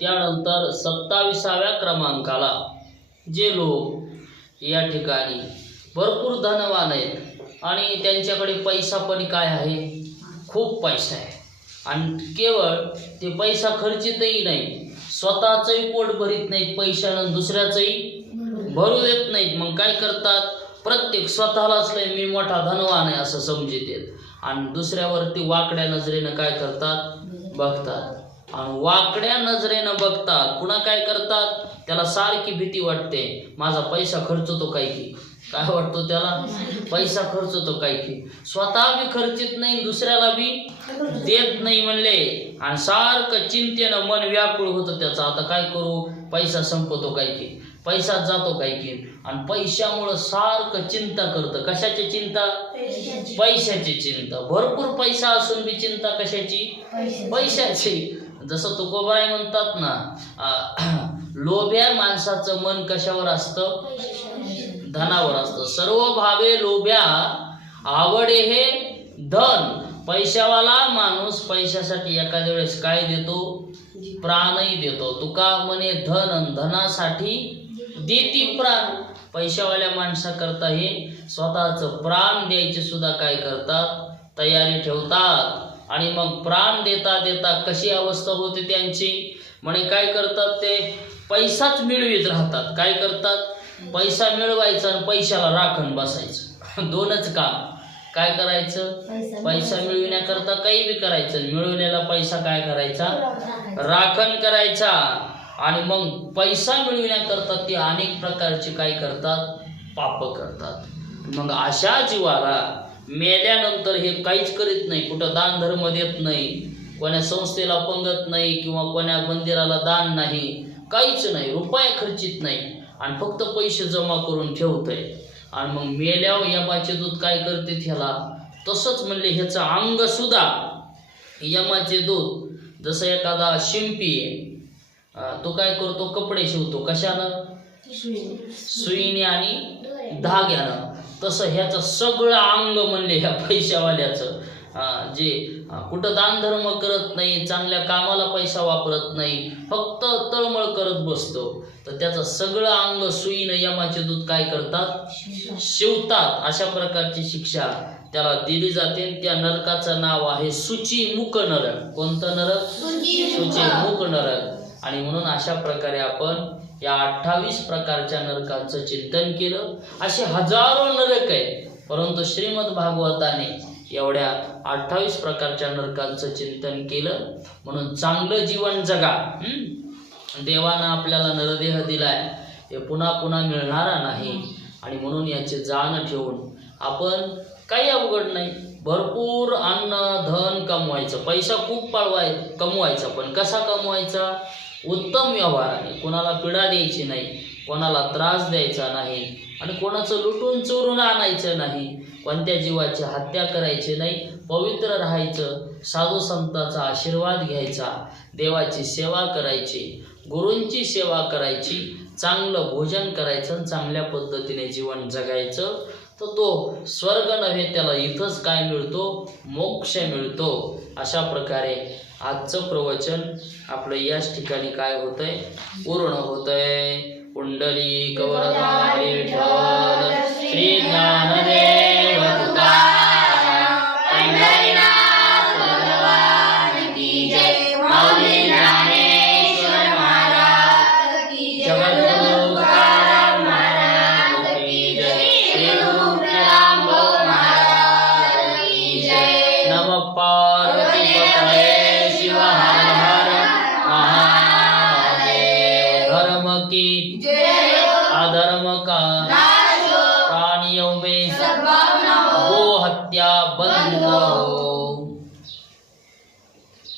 त्यानंतर सत्ताविसाव्या क्रमांकाला जे लोक या ठिकाणी भरपूर धनवान आहेत आणि त्यांच्याकडे पैसा पण काय आहे? खूप पैसा आहे. आणि केवळ ते पैसा खर्चितही नाही स्वतःचंही पोट भरीत नाहीत पैशानं दुसऱ्याचंही भरू देत नाहीत. मग काय करतात? प्रत्येक स्वतःलाच नाही मी मोठा धनवान आहे असं समजित येत. आणि दुसऱ्यावरती वाकड्या नजरेनं काय करतात? बघतात. वाकड्या नजरेनं बघतात. पुन्हा काय करतात? त्याला सारखी भीती वाटते. माझा पैसा खर्चतो काय की. काय वाटतो त्याला? पैसा खर्चतो काय की. स्वतः बी खर्चित नाही दुसऱ्याला बी देत नाही म्हणले. आणि सारखं चिंतेनं मन व्याकुळ होतं त्याचं. आता काय करू? पैसा संपतो काय की. पैसा जातो काय की. आणि पैशामुळं सारखं चिंता करतं. कशाची चिंता? पैशाची. चिंता. भरपूर पैसा असून बी चिंता कशाची? पैशाची. जसं तुकोबाई म्हणतात ना लोभ्या माणसाचं मन कशावर असतं? धनावर असतं. सर्व भावे लोभ्या आवडे हे धन. पैशावाला माणूस पैशासाठी एखाद्या वेळेस काय देतो? प्राणही देतो. तुका म्हणे धन धनासाठी देती प्राण. पैशावाल्या माणसाकरता हे स्वतःचं प्राण द्यायचे सुद्धा काय करतात? तयारी ठेवतात. आणि मग प्राण देता देता कशी अवस्था होते त्यांची? म्हणे काय करतात ते? पैसाच मिळवीत राहतात. काय करतात? पैसा मिळवायचा आणि पैशाला राखण बसायचं. दोनच काम. काय करायचं? पैसा मिळविण्याकरता काही बी करायचं. मिळवलेला पैसा काय करायचा? राखण करायचा. आणि मग पैसा मिळविण्याकरता ते अनेक प्रकारचे काय करतात? पाप करतात. मग अशा जीवाला मेल्यानंतर हे काहीच करीत नाही कुठं दान धर्म देत नाही कोण्या संस्थेला पंगत नाही किंवा कोण्या मंदिराला दान नाही काहीच नाही रुपये खर्चित नाही आणि फक्त पैसे जमा करून ठेवतंय. आणि मग मेल्यावर यमाचे दूत काय करते ह्याला? तसंच म्हणले ह्याचं अंग सुद्धा. यमाचे दूत जसं एखादा शिंपी आहे तो काय करतो? कपडे शिवतो. कशानं? सुईने. आणि धाग्यानं. तसं ह्याचं सगळं अंग म्हणले ह्या पैशावाल्याचं. जे कुठं दानधर्म करत नाही चांगल्या कामाला पैसा वापरत नाही फक्त तळमळ करत बसतो. तर त्याचं सगळं अंग सुईनं यमाचे दूत काय करतात? शिवतात. अशा प्रकारची शिक्षा त्याला दिली जाते. त्या नरकाचं नाव आहे सुची मुक नरक. कोणतं नरक? सुची मुक नरक. आणि म्हणून अशा प्रकारे आपण या अठ्ठावीस प्रकारच्या नरकांचं चिंतन केलं. असे हजारो नरक आहेत. परंतु श्रीमद भागवताने एवढ्या अठ्ठावीस प्रकारच्या नरकांचं चिंतन केलं. म्हणून चांगलं जीवन जगा. देवानं आपल्याला नरदेह दिलाय. हे पुन्हा पुन्हा मिळणारा नाही. आणि म्हणून याचे जाण ठेवून आपण काही अवघड नाही. भरपूर अन्न धन कमवायचं. पैसा खूप पळवाय कमवायचा. पण कसा कमवायचा? उत्तम व्यवहाराने कोणाला पिढा द्यायची नाही कोणाला त्रास द्यायचा नाही आणि कोणाचं लुटून चोरून आणायचं नाही. कोणत्या जीवाची हत्या करायची नाही पवित्र राहायचं साधू संतांचा आशीर्वाद घ्यायचा देवाची सेवा करायची गुरूंची सेवा करायची चांगलं भोजन करायचं आणि चांगल्या पद्धतीने जीवन जगायचं. तर तो स्वर्ग नव्हे त्याला इथंच काय मिळतो? मोक्ष मिळतो. अशा प्रकारे आजचं प्रवचन आपलं याच ठिकाणी काय होतंय? पूर्ण होतंय. कुंडली कवरधारी विठ्ठल श्री ज्ञानदेव. अधर्म का प्राणियों में गो हत्या बंद